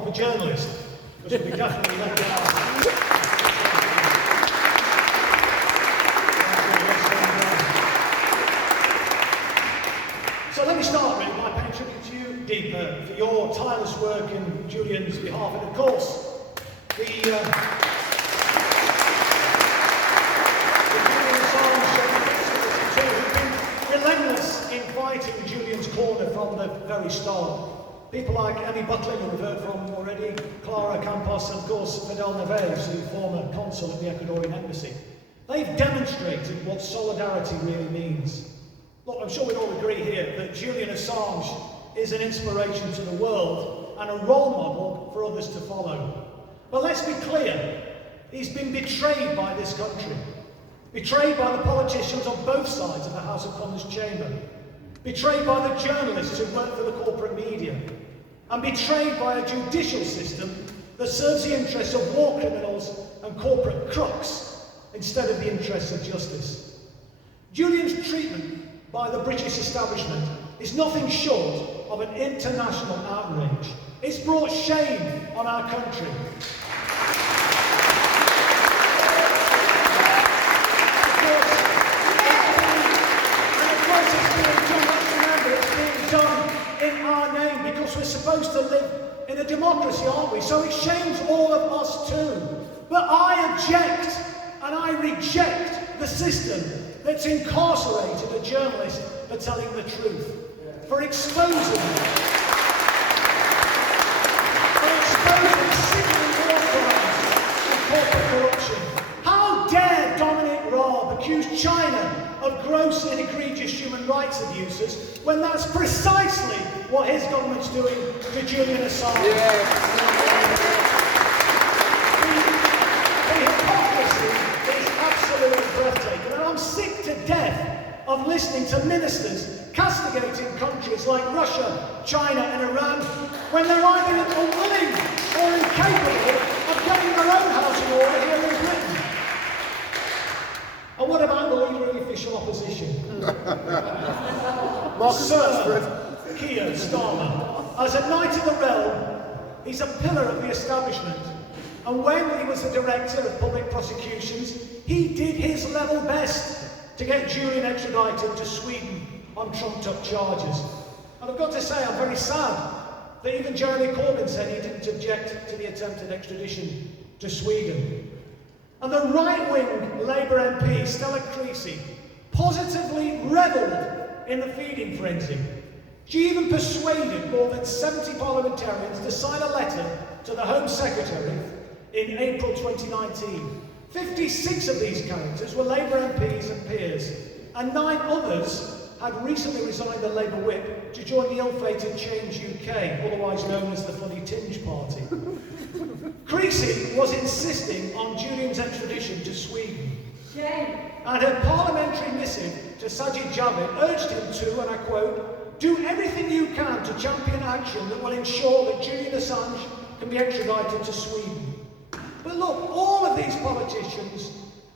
proper journalist, because we'll be definitely let down. So let me start really by paying tribute to you, Deepa, for your tireless work in Julian's behalf, and of course, the Julian Assange who've been relentless in fighting Julian's corner from the very start. People like Emmy Butler, who we've heard from already, Clara Campos, and of course Fidel Neves, the former consul at the Ecuadorian embassy. They've demonstrated what solidarity really means. Look, I'm sure we'd all agree here that Julian Assange is an inspiration to the world and a role model for others to follow. But let's be clear, he's been betrayed by this country. Betrayed by the politicians on both sides of the House of Commons chamber. Betrayed by the journalists who work for the corporate media. And betrayed by a judicial system that serves the interests of war criminals and corporate crooks instead of the interests of justice. Julian's treatment by the British establishment is nothing short of an international outrage. It's brought shame on our country. We're supposed to live in a democracy, aren't we? So it shames all of us too. But I object and I reject the system that's incarcerated a journalist for telling the truth, for exposing sickening war crimes and corporate corruption. How dare Dominic Raab accuse China of gross and egregious human rights abuses when that's precisely what his government's doing to Julian Assange. The hypocrisy is absolutely breathtaking, and I'm sick to death of listening to ministers castigating countries like Russia, China and Iran when they're either unwilling or incapable of getting their own house in order here in Britain. And what about the leader of the official opposition? Sir Keir Starmer. As a knight of the realm, he's a pillar of the establishment. And when he was the director of public prosecutions, he did his level best to get Julian extradited to Sweden on trumped-up charges. And I've got to say, I'm very sad that even Jeremy Corbyn said he didn't object to the attempted extradition to Sweden. And the right-wing Labour MP, Stella Creasy, positively revelled in the feeding frenzy. She even persuaded more than 70 parliamentarians to sign a letter to the Home Secretary in April 2019. 56 of these characters were Labour MPs and peers, and 9 others had recently resigned the Labour whip to join the ill-fated Change UK, otherwise known as the Funny Tinge Party. Creasy was insisting on Julian's extradition to Sweden. Shame. And her parliamentary missive to Sajid Javid urged him to, and I quote, do everything you can to champion action that will ensure that Julian Assange can be extradited to Sweden. But look, all of these politicians,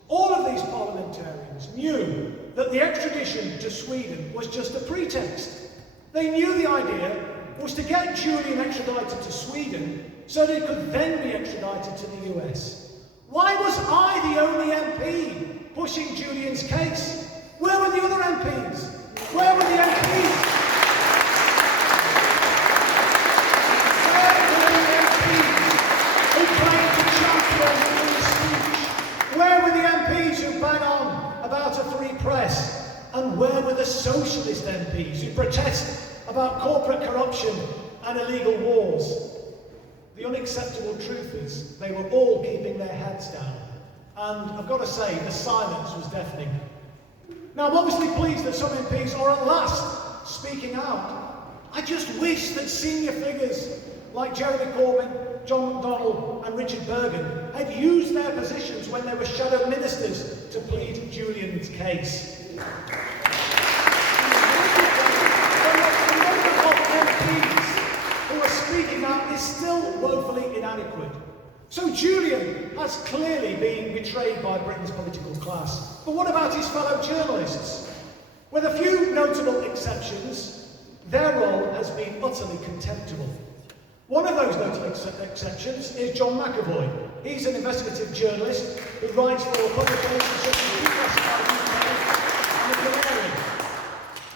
all of these parliamentarians knew that the extradition to Sweden was just a pretext. They knew the idea was to get Julian extradited to Sweden so that he could then be extradited to the US. Why was I the only MP pushing Julian's case? Where were the other MPs? Where were the MPs? Where were the MPs who bang on about a free press? And where were the socialist MPs who protest about corporate corruption and illegal wars? The unacceptable truth is they were all keeping their heads down. And I've got to say, the silence was deafening. Now, I'm obviously pleased that some MPs are at last speaking out. I just wish that senior figures like Jeremy Corbyn, John McDonnell and Richard Bergen had used their positions when they were shadow ministers to plead Julian's case. The number of MPs who are speaking out is still woefully inadequate. So Julian has clearly been betrayed by Britain's political class. But what about his fellow journalists? With a few notable exceptions, their role has been utterly contemptible. One of those notable exceptions is John McAvoy. He's an investigative journalist who writes for publications such as Pancras and the Canary.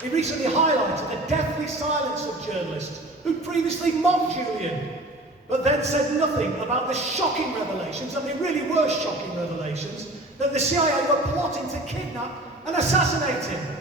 He recently highlighted the deathly silence of journalists who previously mocked Julian, but then said nothing about the shocking revelations, and they really were shocking revelations, that the CIA were plotting to kidnap and assassinate him.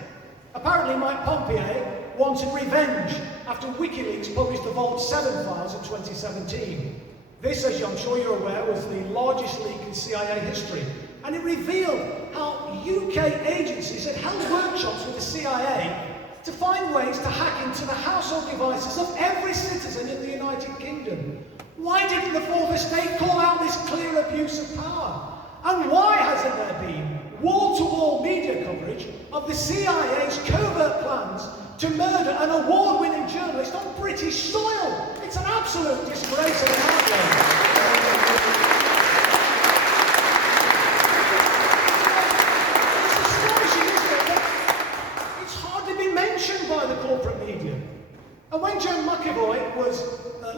Apparently Mike Pompeo wanted revenge after WikiLeaks published the Vault 7 files in 2017. This, as I'm sure you're aware, was the largest leak in CIA history, and it revealed how UK agencies had held workshops with the CIA to find ways to hack into the household devices of every citizen in the United Kingdom. Why didn't the Fourth Estate call out this clear abuse of power? And why hasn't there been wall-to-wall media coverage of the CIA's covert plans to murder an award-winning journalist on British soil? It's an absolute disgrace and an outrage. It's astonishing, isn't it, that it's hardly been mentioned by the corporate media. And when John McAvoy was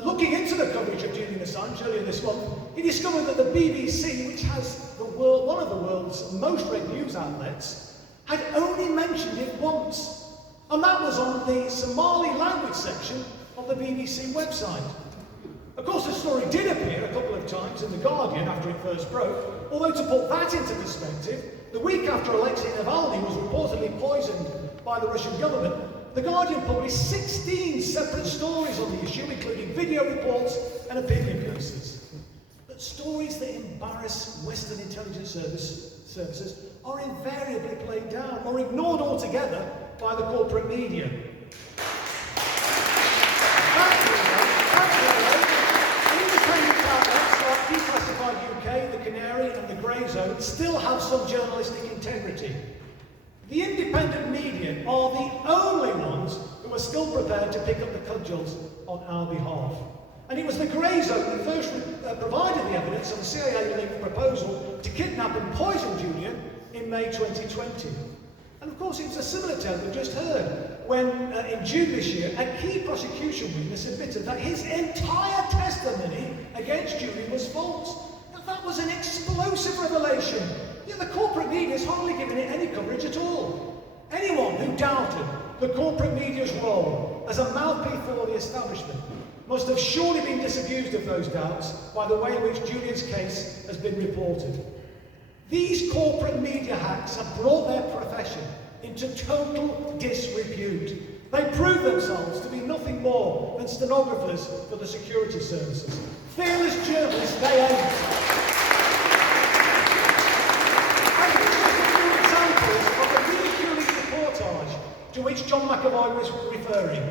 looking into the coverage of Julian Assange earlier this month, he discovered that the BBC, which has one of the world's most read news outlets, had only mentioned it once. And that was on the Somali language section of the BBC website. Of course, the story did appear a couple of times in The Guardian after it first broke, although to put that into perspective, the week after Alexei Navalny was reportedly poisoned by the Russian government, The Guardian published 16 separate stories on the issue, including video reports and opinion pieces. But stories that embarrass Western intelligence services are invariably played down or ignored altogether by the corporate media. Independent outlets like Declassified UK, The Canary and The Grey Zone still have some journalistic integrity. The independent media are the only ones who are still prepared to pick up the cudgels on our behalf. And it was the Grey Zone that first provided the evidence of a CIA-linked proposal to kidnap and poison Julian in May 2020. And of course, it was a similar tale we just heard when, in June this year, a key prosecution witness admitted that his entire testimony against Julian was false. Now, that was an explosive revelation. Yet the corporate media has hardly given it any coverage at all. Anyone who doubted the corporate media's role as a mouthpiece for the establishment must have surely been disabused of those doubts by the way in which Julian's case has been reported. These corporate media hacks have brought their profession into total disrepute. They prove themselves to be nothing more than stenographers for the security services. Fearless journalists they ain't. To which John McAvoy was referring.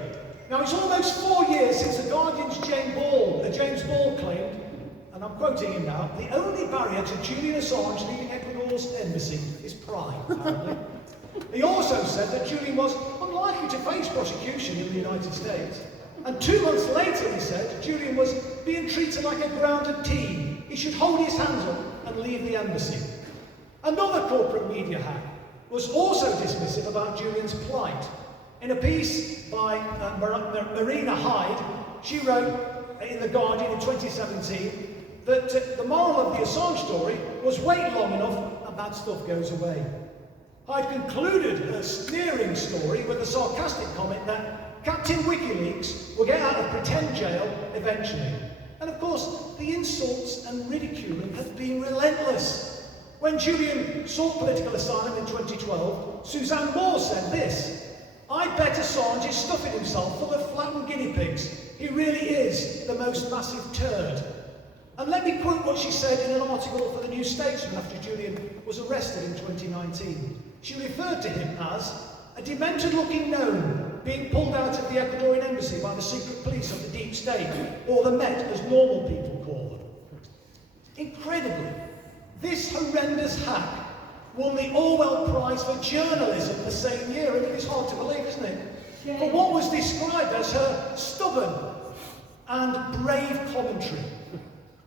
Now, it's almost 4 years since The Guardian's James Ball claimed, and I'm quoting him now, the only barrier to Julian Assange leaving Ecuador's embassy is pride, apparently. He also said that Julian was unlikely to face prosecution in the United States. And 2 months later, he said, Julian was being treated like a grounded teen. He should hold his hands up and leave the embassy. Another corporate media hack was also dismissive about Julian's plight. In a piece by Marina Hyde, she wrote in The Guardian in 2017 that the moral of the Assange story was wait long enough and bad stuff goes away. Hyde concluded her sneering story with a sarcastic comment that Captain WikiLeaks will get out of pretend jail eventually. And of course, the insults and ridiculing have been relentless. When Julian sought political asylum in 2012, Suzanne Moore said this: "I bet Assange is stuffing himself full of flattened guinea pigs. He really is the most massive turd." And let me quote what she said in an article for the New Statesman after Julian was arrested in 2019. She referred to him as a demented-looking gnome being pulled out of the Ecuadorian embassy by the secret police of the deep state, or the Met as normal people call them. Incredibly, this horrendous hack won the Orwell Prize for Journalism the same year. I mean, it's hard to believe, isn't it? Yeah. For what was described as her stubborn and brave commentary.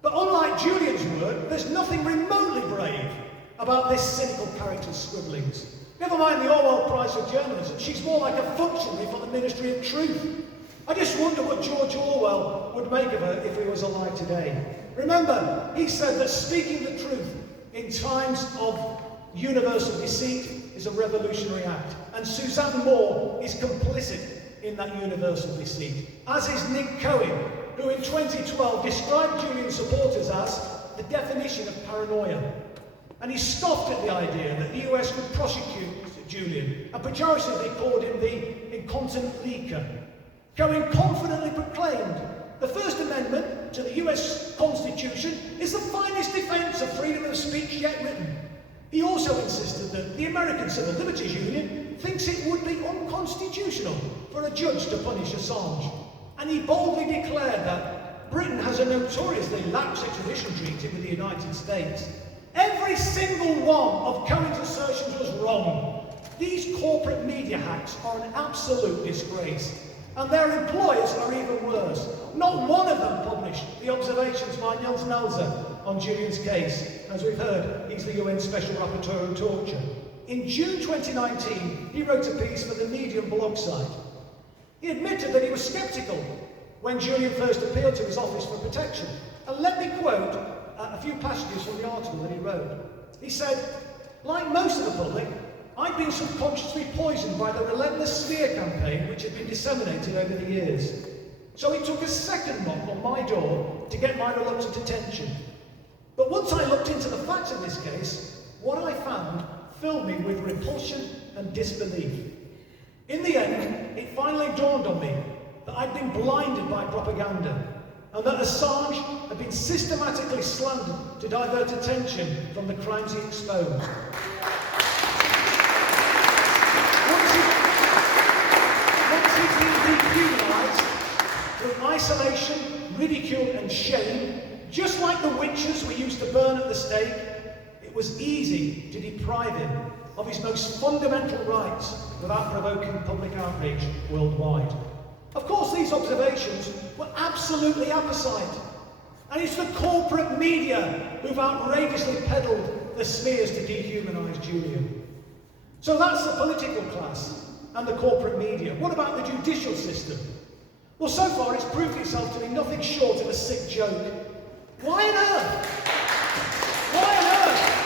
But unlike Julian's work, there's nothing remotely brave about this cynical character's scribblings. Never mind the Orwell Prize for Journalism, she's more like a functionary for the Ministry of Truth. I just wonder what George Orwell would make of her if he was alive today. Remember, he said that speaking the truth in times of universal deceit is a revolutionary act. And Suzanne Moore is complicit in that universal deceit, as is Nick Cohen, who in 2012 described Julian supporters as the definition of paranoia. And he scoffed at the idea that the US could prosecute Julian, and pejoratively called him the incontinent leaker. Cohen confidently proclaimed, "The First Amendment to the US Constitution is the finest defense of freedom of speech yet written." He also insisted that the American Civil Liberties Union thinks it would be unconstitutional for a judge to punish Assange. And he boldly declared that Britain has a notoriously lax extradition treaty with the United States. Every single one of Cohen's assertions was wrong. These corporate media hacks are an absolute disgrace. And their employers are even worse. Not one of them published the observations by Nils Melzer on Julian's case. As we've heard, he's the UN Special Rapporteur on Torture. In June 2019, he wrote a piece for the Medium blog site. He admitted that he was sceptical when Julian first appealed to his office for protection. And let me quote a few passages from the article that he wrote. He said, "Like most of the public, I'd been subconsciously poisoned by the relentless smear campaign which had been disseminated over the years. So it took a second knock on my door to get my reluctant attention. But once I looked into the facts of this case, what I found filled me with repulsion and disbelief. In the end, it finally dawned on me that I'd been blinded by propaganda, and that Assange had been systematically slandered to divert attention from the crimes he exposed. Once he'd been dehumanised through isolation, ridicule and shame, just like the witches we used to burn at the stake, it was easy to deprive him of his most fundamental rights without provoking public outrage worldwide. Of course, these observations were absolutely apposite, and it's the corporate media who've outrageously peddled the smears to dehumanise Julian. So that's the political class and the corporate media. What about the judicial system? Well, so far it's proved itself to be nothing short of a sick joke. Why on earth? Why on earth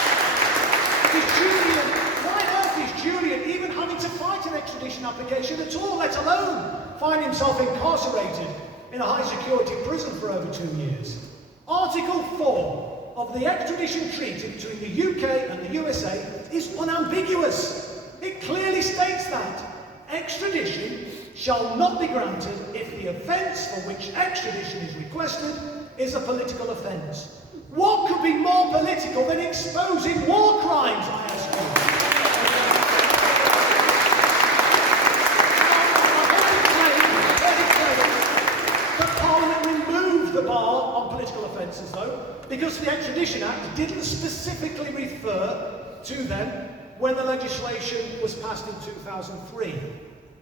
is Julian even having to fight an extradition application at all, let alone find himself incarcerated in a high-security prison for over 2 years? Article 4 of the extradition treaty between the UK and the USA is unambiguous. It clearly states that extradition shall not be granted if the offence for which extradition is requested is a political offence. What could be more political than exposing war crimes, I ask you? That Parliament removed the bar on political offences, though, because the Extradition Act didn't specifically refer to them when the legislation was passed in 2003.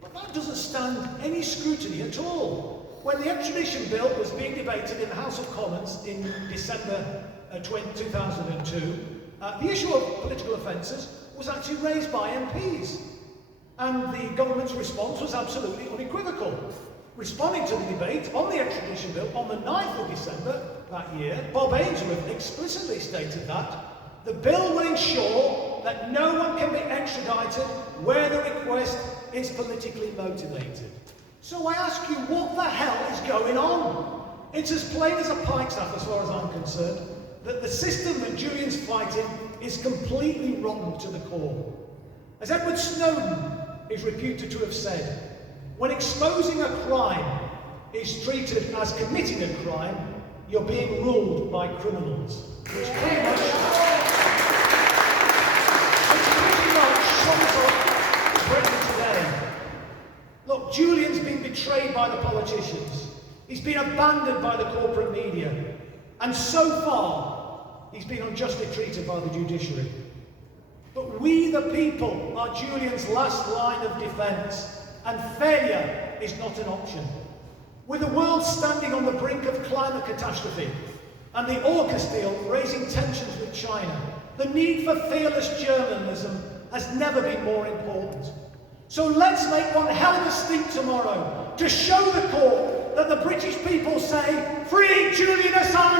But that doesn't stand any scrutiny at all. When the extradition bill was being debated in the House of Commons in December 2002, the issue of political offences was actually raised by MPs. And the government's response was absolutely unequivocal. Responding to the debate on the extradition bill on the 9th of December that year, Bob Ainsworth explicitly stated that the bill will ensure that no one can be extradited where the request is politically motivated. So I ask you, what the hell is going on? It's as plain as a pikestaff, as far as I'm concerned, that the system that Julian's fighting is completely rotten to the core. As Edward Snowden is reputed to have said, when exposing a crime is treated as committing a crime, you're being ruled by criminals. Which pretty much sums up Britain today. Look, Julian's been betrayed by the politicians. He's been abandoned by the corporate media. And so far, he's been unjustly treated by the judiciary. But we, the people, are Julian's last line of defence, and failure is not an option. With the world standing on the brink of climate catastrophe, and the AUKUS deal raising tensions with China, the need for fearless journalism has never been more important. So let's make one hell of a speech tomorrow to show the court that the British people say, "Free Julian Assange!"